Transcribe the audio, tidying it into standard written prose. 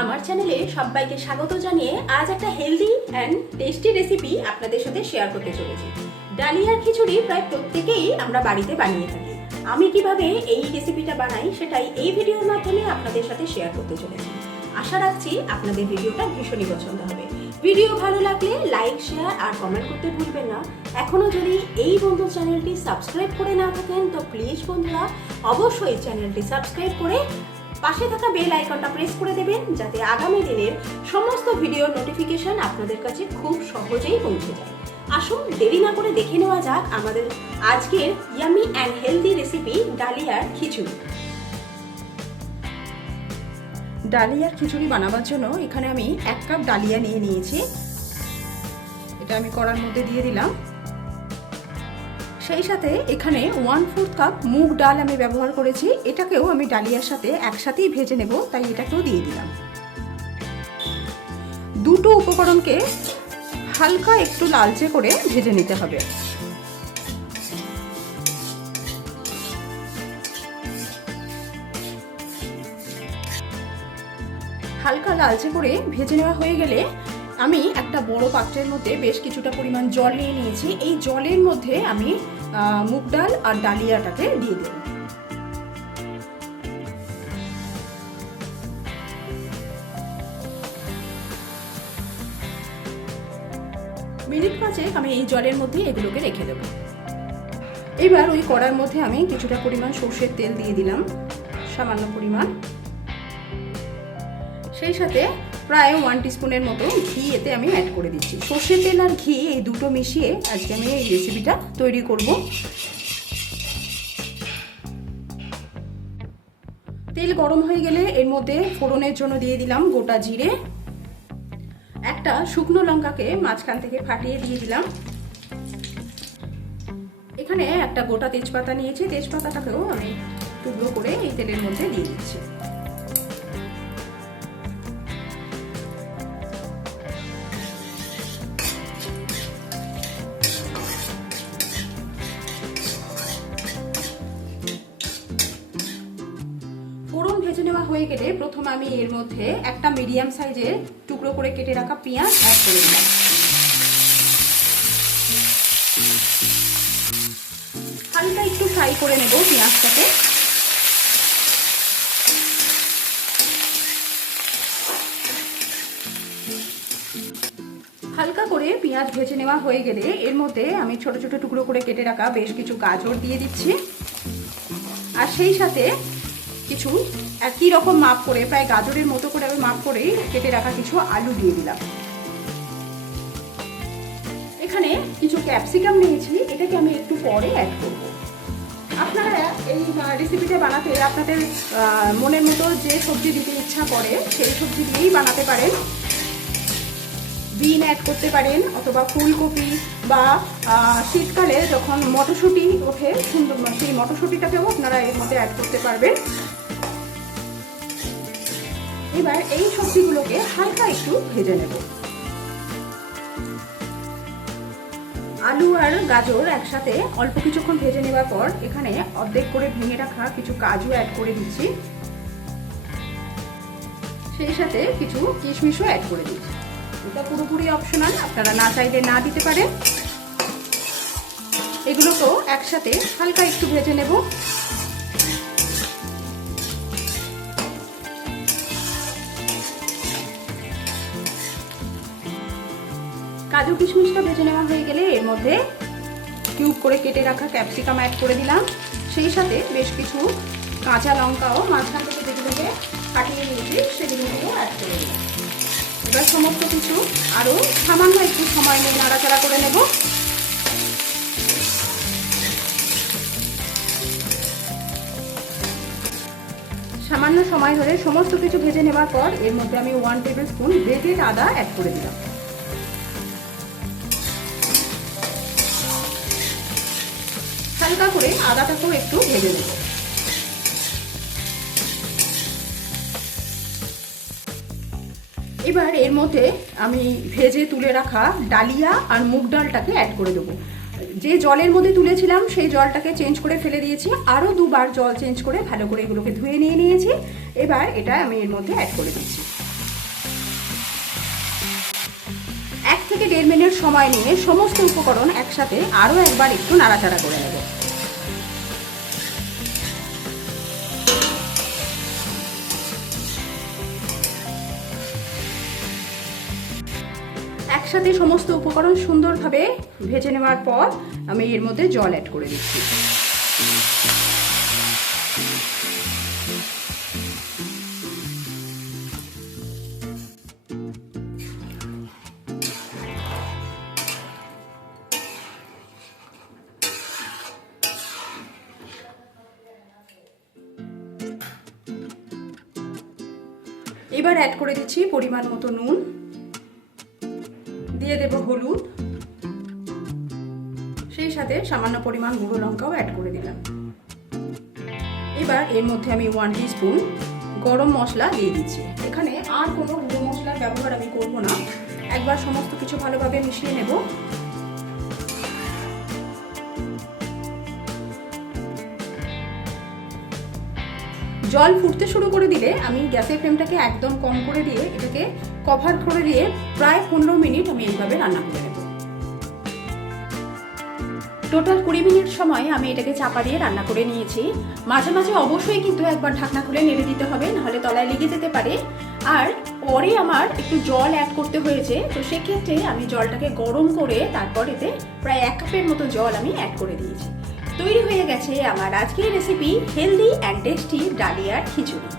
আমার চ্যানেলে সবাইকে স্বাগত জানিয়ে আজ একটা হেলদি অ্যান্ড টেস্টি রেসিপি আপনাদের সাথে শেয়ার করতে চলেছি। ডালিয়ার খিচুড়ি প্রায় প্রত্যেকেই আমরা বাড়িতে বানিয়ে থাকি। আমি কিভাবে এই রেসিপিটা বানাই সেটাই এই ভিডিওর মাধ্যমে আপনাদের সাথে শেয়ার করতে চলেছি। আশা রাখছি আপনাদের ভিডিওটা ভীষণই পছন্দ হবে। ভিডিও ভালো লাগলে লাইক, শেয়ার আর কমেন্ট করতে ভুলবেন না। এখনো যদি এই বন্ধু চ্যানেলটি সাবস্ক্রাইব করে না থাকেন তো প্লিজ বন্ধুরা অবশ্যই চ্যানেলটি সাবস্ক্রাইব করে পাশে থাকা বেল আইকনটা প্রেস করে দেবেন, যাতে আগামী দিনের সমস্ত ভিডিওর নোটিফিকেশন আপনাদের কাছে খুব সহজেই পৌঁছে যায়। আসুন দেরি না করে দেখে নেওয়া যাক আমাদের আজকের ইয়ামি অ্যান্ড হেলদি রেসিপি ডালিয়ার খিচুড়ি। ডালিয়ার খিচুড়ি বানাবার জন্য এখানে আমি 1 কাপ ডালিয়া নিয়ে নিয়েছি। এটা আমি কড়ার মধ্যে দিয়ে দিলাম। সেই সাথে এখানে 1/4 কাপ মুগ ডাল আমি ব্যবহার করেছি। এটাকেও আমি ডালিয়ার সাথে একসাথেই ভেজে নেব, তাই এটাকেও দিয়ে দিলাম। দুটো উপকরণকে হালকা একটু লালচে করে ভেজে নিতে হবে। হালকা লালচে করে ভেজে নেওয়া হয়ে গেলে আমি একটা বড় পাত্রের মধ্যে বেশ কিছুটা পরিমাণ জল নিয়ে নিয়েছি। এই জলের মধ্যে আমি মুগ ডাল আর ডালিয়াটাকে দিয়ে দেব। মিনিট 5 আমি এই জলের মধ্যে এগুলোকে রেখে দেব। এবার ওই কড়ার মধ্যে আমি কিছুটা পরিমাণ সর্ষের তেল দিয়ে দিলাম, সামান্য পরিমাণ। সেই সাথে প্রায় 1 টিস্পুনের মতো ঘি এতে আমি অ্যাড করে দিচ্ছি। সর্ষের তেল আর ঘি এই দুটো মিশিয়ে আজকে আমি এই রেসিপিটা তৈরি করব। তেল গরম হয়ে গেলে এর মধ্যে ফোড়নের জন্য দিয়ে দিলাম গোটা জিরে, একটা শুকনো লঙ্কাকে মাঝখান থেকে ফাটিয়ে দিয়ে দিলাম। এখানে একটা গোটা তেজপাতা নিয়েছি, তেজপাতাটাকেও আমি টুকরো করে এই তেলের মধ্যে দিয়ে দিচ্ছি। ফোড়ন ভেজে নেওয়া হয়ে গেলে প্রথমে আমি এর মধ্যে একটা মিডিয়াম সাইজের টুকরো করে কেটে রাখা পেঁয়াজ অ্যাড করে দিলাম। হালকা একটু ফ্রাই করে নেব পেঁয়াজটাকে। হালকা করে পেঁয়াজ ভেজে নেওয়া হয়ে গেলে এর মধ্যে আমি ছোট ছোট টুকরো করে কেটে রাখা বেশ কিছু গাজর দিয়ে দিচ্ছি। আর সেই সাথে কিছু একই রকম মাপ করে, প্রায় গাজরের মতো করে আমি মাপ করে কেটে রাখা কিছু আলু দিয়ে দিলাম। এখানে কিছু ক্যাপসিকাম নিয়েছি, এটাকে আমি একটু পরে অ্যাড করব। আপনারা এই রেসিপিটা বানাতে আপনাদের মনের মতো যে সবজি দিতে ইচ্ছা করে সেই সবজি দিয়েই বানাতে পারেন। বিন অ্যাড করতে পারেন, অথবা ফুলকপি বা শীতকালে যখন মটরশুঁটি ওঠে সুন্দর, সেই মটরশুঁটিটাকেও আপনারা এর মধ্যে অ্যাড করতে পারবেন। এবার এই সবজিগুলোকে হালকা একটু ভেজে নেব। আলু আর গাজর একসাথে অল্প কিছুক্ষণ ভেজে নেওয়ার পর এখানে অর্ধেক করে ভেঙে রাখা কিছু কাজু অ্যাড করে দিচ্ছি। সেই সাথে কিছু কিশমিশও অ্যাড করে দিচ্ছি। এটা পুরোপুরি অপশনাল, আপনারা না চাইলে না দিতে পারেন। এগুলোকেও একসাথে হালকা একটু ভেজে নেব। কাজু কিশমিশটা ভেজে নেওয়া হয়ে গেলে এর মধ্যে কিউব করে কেটে রাখা ক্যাপসিকাম অ্যাড করে দিলাম। সেই সাথে বেশ কিছু কাঁচা লঙ্কাও মাঝখান থেকে যেগুলোকে কাটিয়ে নিয়েছি সেগুলোকেও অ্যাড করে দিলাম। এবার সমস্ত কিছু আরও সামান্য একটু সময় নিয়ে নাড়াচাড়া করে নেব। সামান্য সময় ধরে সমস্ত কিছু ভেজে নেওয়ার পর এর মধ্যে আমি 1 টেবিল স্পুন গ্রেটেড আদা অ্যাড করে দিলাম। হালকা করে আদাটাকেও একটু ভেজে নেব। এবার এর মধ্যে আমি ভেজে তুলে রাখা ডালিয়া আর মুগ ডালটাকে অ্যাড করে দেবো। যে জলের মধ্যে তুলেছিলাম সেই জলটাকে চেঞ্জ করে ফেলে দিয়েছি, আরও 2 বার জল চেঞ্জ করে ভালো করে এগুলোকে ধুয়ে নিয়ে নিয়েছি। এবার এটা আমি এর মধ্যে অ্যাড করে দিচ্ছি। থেকে 1.5 মিনিট সময় নিয়ে সমস্ত উপকরণ একসাথে আরও একবার একটু নাড়াচাড়া করে নেব। একসাথে সমস্ত উপকরণ সুন্দরভাবে ভেজে নেওয়ার পর আমি এর মধ্যে জল অ্যাড করে দিচ্ছি। এবার অ্যাড করে দিচ্ছি পরিমাণ মতো নুন, দিয়ে দেব হলুদ, সেই সাথে সামান্য পরিমাণ গুঁড়ো লঙ্কাও অ্যাড করে দিলাম। এবার এর মধ্যে আমি 1 টিস্পুন গরম মশলা দিয়ে দিচ্ছি। এখানে আর কোনো গুঁড়ো মশলার ব্যবহার আমি করব না। একবার সমস্ত কিছু ভালোভাবে মিশিয়ে নেব। জল ফুটতে শুরু করে দিলে আমি গ্যাসের ফ্লেমটাকে একদম কম করে দিয়ে এটাকে কভার করে দিয়ে প্রায় 15 মিনিট আমি এইভাবে রান্না করে নেব। টোটাল 20 মিনিট সময় আমি এটাকে চাপা দিয়ে রান্না করে নিয়েছি। মাঝে মাঝে অবশ্যই কিন্তু একবার ঢাকনা খুলে নেড়ে দিতে হবে, নাহলে তলায় লেগে যেতে পারে। আর পরে আমার একটু জল অ্যাড করতে হয়েছে, তো সেক্ষেত্রে আমি জলটাকে গরম করে তারপর এতে প্রায় 1 কাপের মতো জল আমি অ্যাড করে দিয়েছি। তৈরি হয়ে গেছে আমার আজকের রেসিপি হেলদি অ্যান্ড টেস্টি ডালিয়ার খিচুড়ি।